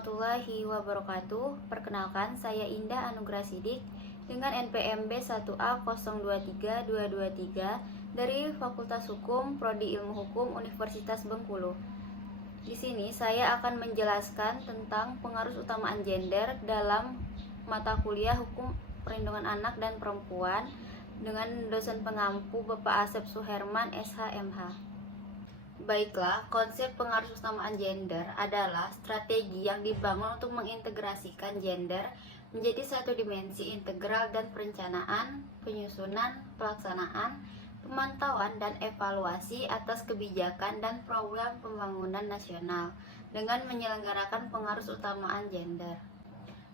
warahmatullahi wabarakatuh. Perkenalkan, saya Indah Anugrah Sidik dengan NPM B1A023223 dari Fakultas Hukum Prodi Ilmu Hukum Universitas Bengkulu. Di sini saya akan menjelaskan tentang pengaruh utamaan gender dalam mata kuliah Hukum Perlindungan Anak dan Perempuan dengan dosen pengampu Bapak Asep Suherman SHMH. Baiklah, konsep pengaruh utamaan gender adalah strategi yang dibangun untuk mengintegrasikan gender menjadi satu dimensi integral dan perencanaan, penyusunan, pelaksanaan, pemantauan, dan evaluasi atas kebijakan dan program pembangunan nasional dengan menyelenggarakan pengaruh utamaan gender.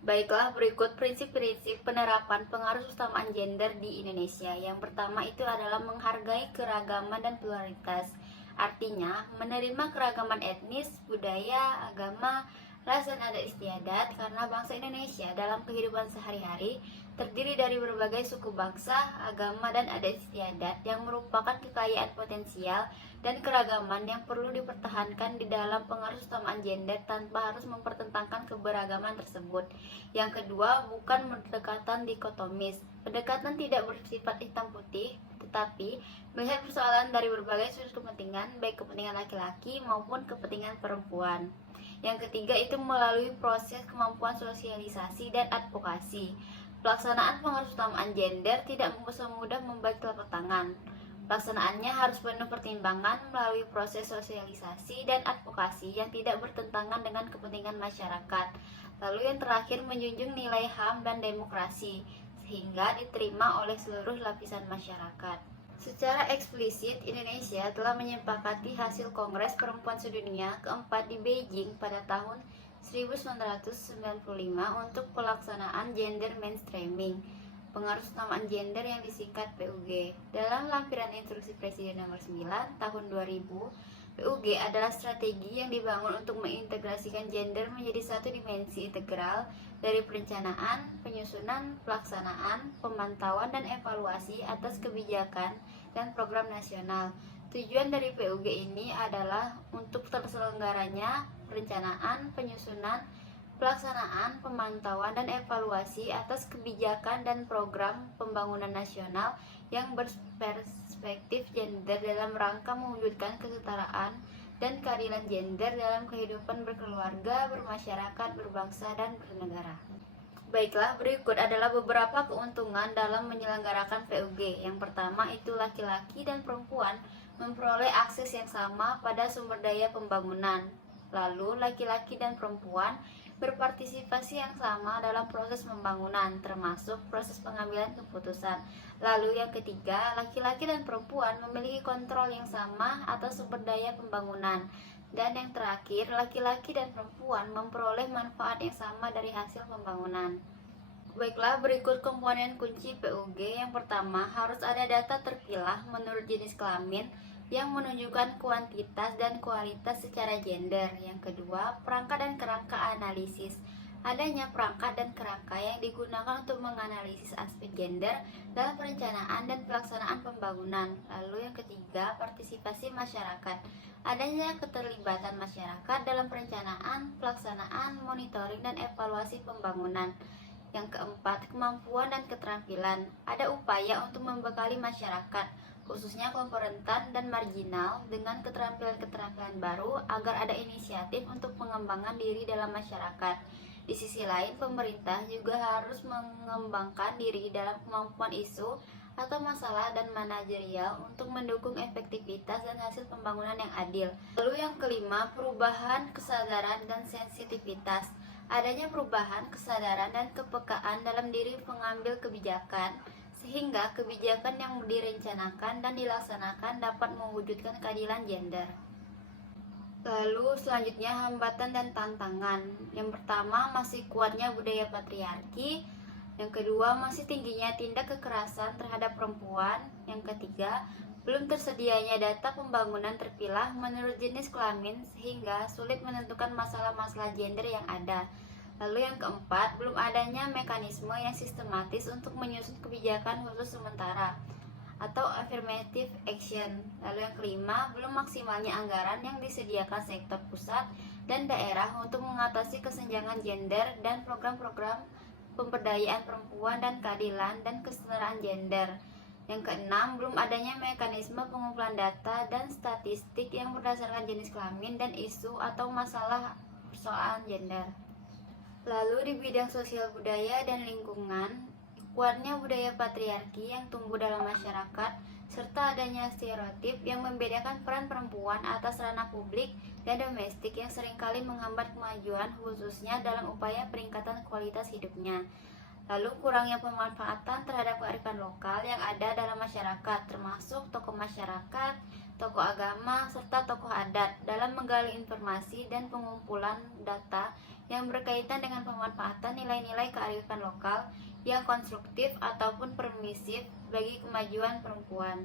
Baiklah, berikut prinsip-prinsip penerapan pengaruh utamaan gender di Indonesia. Yang pertama itu adalah menghargai keragaman dan pluralitas. Artinya, menerima keragaman etnis, budaya, agama, ras, dan adat istiadat karena bangsa Indonesia dalam kehidupan sehari-hari terdiri dari berbagai suku bangsa, agama, dan adat istiadat yang merupakan kekayaan potensial dan keragaman yang perlu dipertahankan di dalam pengaruh utamaan gender tanpa harus mempertentangkan keberagaman tersebut. Yang kedua, bukan pendekatan dikotomis. Pendekatan tidak bersifat hitam putih, tetapi melihat persoalan dari berbagai sudut kepentingan, baik kepentingan laki-laki maupun kepentingan perempuan. Yang ketiga itu melalui proses kemampuan sosialisasi dan advokasi. Pelaksanaan pengaruh utamaan gender tidak semudah membalik telapak tangan. Pelaksanaannya harus penuh pertimbangan melalui proses sosialisasi dan advokasi yang tidak bertentangan dengan kepentingan masyarakat. Lalu yang terakhir menjunjung nilai HAM dan demokrasi, sehingga diterima oleh seluruh lapisan masyarakat. Secara eksplisit, Indonesia telah menyepakati hasil Kongres Perempuan Sedunia keempat di Beijing pada tahun 1995 untuk pelaksanaan gender mainstreaming, pengaruh utamaan gender yang disingkat PUG. Dalam lampiran instruksi Presiden nomor 9 tahun 2000, PUG adalah strategi yang dibangun untuk mengintegrasikan gender menjadi satu dimensi integral dari perencanaan, penyusunan, pelaksanaan, pemantauan, dan evaluasi atas kebijakan dan program nasional. Tujuan dari PUG ini adalah untuk terselenggaranya perencanaan, penyusunan, pelaksanaan, pemantauan, dan evaluasi atas kebijakan dan program pembangunan nasional yang berperspektif gender dalam rangka mewujudkan kesetaraan dan keadilan gender dalam kehidupan berkeluarga, bermasyarakat, berbangsa, dan bernegara. Baiklah, berikut adalah beberapa keuntungan dalam menyelenggarakan PUG. Yang pertama itu laki-laki dan perempuan memperoleh akses yang sama pada sumber daya pembangunan. Lalu, laki-laki dan perempuan berpartisipasi yang sama dalam proses pembangunan, termasuk proses pengambilan keputusan. Lalu yang ketiga, laki-laki dan perempuan memiliki kontrol yang sama atas sumber daya pembangunan. Dan yang terakhir, laki-laki dan perempuan memperoleh manfaat yang sama dari hasil pembangunan. Baiklah, berikut komponen kunci PUG. Yang pertama, harus ada data terpilah menurut jenis kelamin yang menunjukkan kuantitas dan kualitas secara gender. Yang kedua, perangkat dan kerangka analisis. Adanya perangkat dan kerangka yang digunakan untuk menganalisis aspek gender dalam perencanaan dan pelaksanaan pembangunan. Lalu yang ketiga, partisipasi masyarakat. Adanya keterlibatan masyarakat dalam perencanaan, pelaksanaan, monitoring, dan evaluasi pembangunan. Yang keempat, kemampuan dan keterampilan. Ada upaya untuk membekali masyarakat, khususnya kelompok rentan dan marginal, dengan keterampilan-keterampilan baru agar ada inisiatif untuk pengembangan diri dalam masyarakat. Di sisi lain, pemerintah juga harus mengembangkan diri dalam kemampuan isu atau masalah dan manajerial untuk mendukung efektivitas dan hasil pembangunan yang adil. Lalu yang kelima, perubahan kesadaran dan sensitivitas. Adanya perubahan kesadaran dan kepekaan dalam diri pengambil kebijakan, sehingga kebijakan yang direncanakan dan dilaksanakan dapat mewujudkan keadilan gender. Lalu selanjutnya, hambatan dan tantangan. Yang pertama, masih kuatnya budaya patriarki. Yang kedua, masih tingginya tindak kekerasan terhadap perempuan. Yang ketiga, belum tersedianya data pembangunan terpilah menurut jenis kelamin sehingga sulit menentukan masalah-masalah gender yang ada. Lalu yang keempat, belum adanya mekanisme yang sistematis untuk menyusun kebijakan khusus sementara atau affirmative action. Lalu yang kelima, belum maksimalnya anggaran yang disediakan sektor pusat dan daerah untuk mengatasi kesenjangan gender dan program-program pemberdayaan perempuan dan keadilan dan kesetaraan gender. Yang keenam, belum adanya mekanisme pengumpulan data dan statistik yang berdasarkan jenis kelamin dan isu atau masalah persoalan gender. Lalu di bidang sosial budaya dan lingkungan, kuatnya budaya patriarki yang tumbuh dalam masyarakat, serta adanya stereotip yang membedakan peran perempuan atas ranah publik dan domestik yang seringkali menghambat kemajuan khususnya dalam upaya peningkatan kualitas hidupnya. Lalu kurangnya pemanfaatan terhadap kearifan lokal yang ada dalam masyarakat, termasuk tokoh masyarakat, tokoh agama, serta tokoh adat dalam menggali informasi dan pengumpulan data yang berkaitan dengan pemanfaatan nilai-nilai kearifan lokal yang konstruktif ataupun permisif bagi kemajuan perempuan.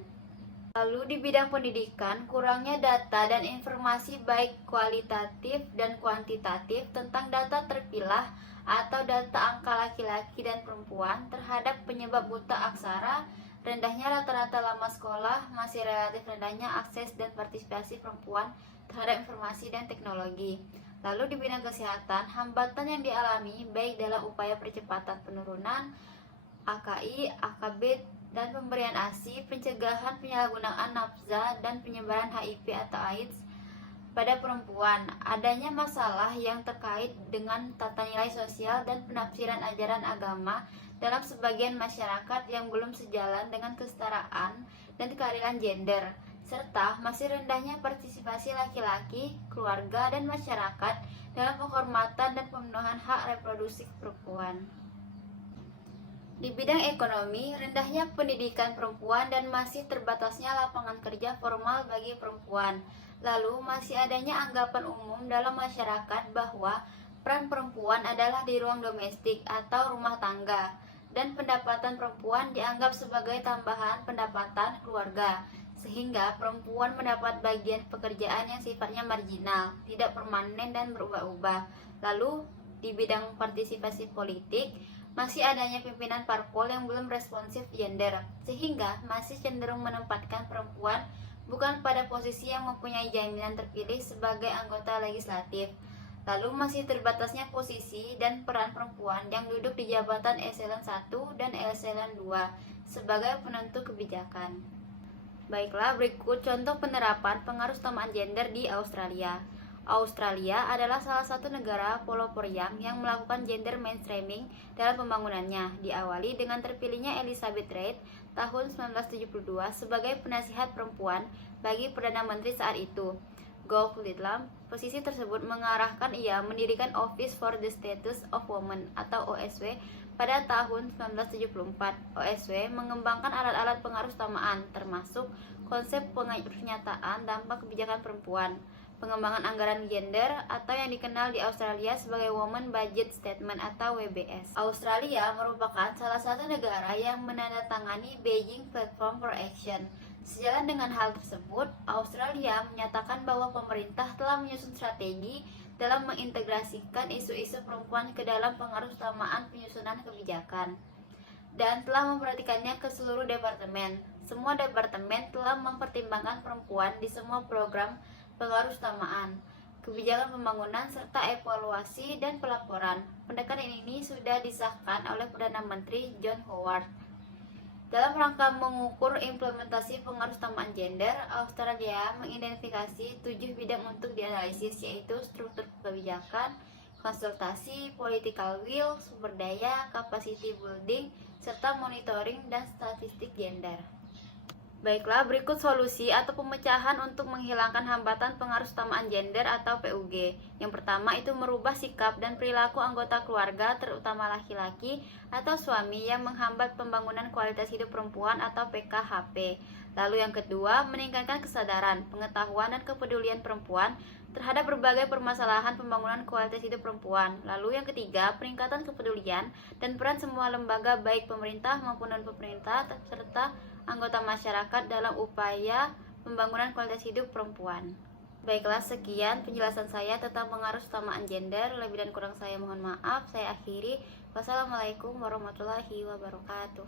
Lalu di bidang pendidikan, kurangnya data dan informasi baik kualitatif dan kuantitatif tentang data terpilah atau data angka laki-laki dan perempuan terhadap penyebab buta aksara, rendahnya rata-rata lama sekolah, masih relatif rendahnya akses dan partisipasi perempuan terhadap informasi dan teknologi. Lalu di bidang kesehatan, hambatan yang dialami baik dalam upaya percepatan penurunan AKI, AKB, dan pemberian ASI, pencegahan penyalahgunaan nafsa dan penyebaran HIV atau AIDS pada perempuan, adanya masalah yang terkait dengan tata nilai sosial dan penafsiran ajaran agama dalam sebagian masyarakat yang belum sejalan dengan kesetaraan dan keadilan gender, serta masih rendahnya partisipasi laki-laki, keluarga, dan masyarakat dalam penghormatan dan pemenuhan hak reproduksi perempuan. Di bidang ekonomi, rendahnya pendidikan perempuan dan masih terbatasnya lapangan kerja formal bagi perempuan. Lalu masih adanya anggapan umum dalam masyarakat bahwa peran perempuan adalah di ruang domestik atau rumah tangga, dan pendapatan perempuan dianggap sebagai tambahan pendapatan keluarga, sehingga perempuan mendapat bagian pekerjaan yang sifatnya marginal, tidak permanen dan berubah-ubah. Lalu di bidang partisipasi politik, masih adanya pimpinan parpol yang belum responsif gender, sehingga masih cenderung menempatkan perempuan bukan pada posisi yang mempunyai jaminan terpilih sebagai anggota legislatif. Lalu masih terbatasnya posisi dan peran perempuan yang duduk di jabatan eselon 1 dan eselon 2 sebagai penentu kebijakan. Baiklah, berikut contoh penerapan pengaruh utamaan gender di Australia. Australia adalah salah satu negara peloporiang yang melakukan gender mainstreaming dalam pembangunannya, diawali dengan terpilihnya Elizabeth Reid tahun 1972 sebagai penasihat perempuan bagi Perdana Menteri saat itu, Gough Whitlam. Posisi tersebut mengarahkan ia mendirikan Office for the Status of Women atau OSW pada tahun 1974. OSW mengembangkan alat-alat pengaruh utamaan, termasuk konsep pernyataan dampak kebijakan perempuan, pengembangan anggaran gender atau yang dikenal di Australia sebagai Women Budget Statement atau WBS. Australia merupakan salah satu negara yang menandatangani Beijing Platform for Action. Sejalan dengan hal tersebut, Australia menyatakan bahwa pemerintah telah menyusun strategi dalam mengintegrasikan isu-isu perempuan ke dalam pengaruh utamaan penyusunan kebijakan dan telah memperhatikannya ke seluruh departemen. Semua departemen telah mempertimbangkan perempuan di semua program pengaruh utamaan, kebijakan pembangunan, serta evaluasi dan pelaporan. Pendekatan ini sudah disahkan oleh Perdana Menteri John Howard. Dalam rangka mengukur implementasi pengaruh utamaan gender, Australia mengidentifikasi 7 bidang untuk dianalisis, yaitu struktur kebijakan, konsultasi, political will, sumber daya, capacity building, serta monitoring dan statistik gender. Baiklah, berikut solusi atau pemecahan untuk menghilangkan hambatan pengaruh utamaan gender atau PUG. Yang pertama itu merubah sikap dan perilaku anggota keluarga, terutama laki-laki atau suami yang menghambat pembangunan kualitas hidup perempuan atau PKHP. Lalu yang kedua, meningkatkan kesadaran, pengetahuan dan kepedulian perempuan terhadap berbagai permasalahan pembangunan kualitas hidup perempuan. Lalu yang ketiga, peningkatan kepedulian dan peran semua lembaga baik pemerintah maupun non-pemerintah serta anggota masyarakat dalam upaya pembangunan kualitas hidup perempuan. Baiklah, sekian penjelasan saya tentang pengaruh utamaan gender. Lebih dan kurang saya mohon maaf. Saya akhiri. Wassalamualaikum warahmatullahi wabarakatuh.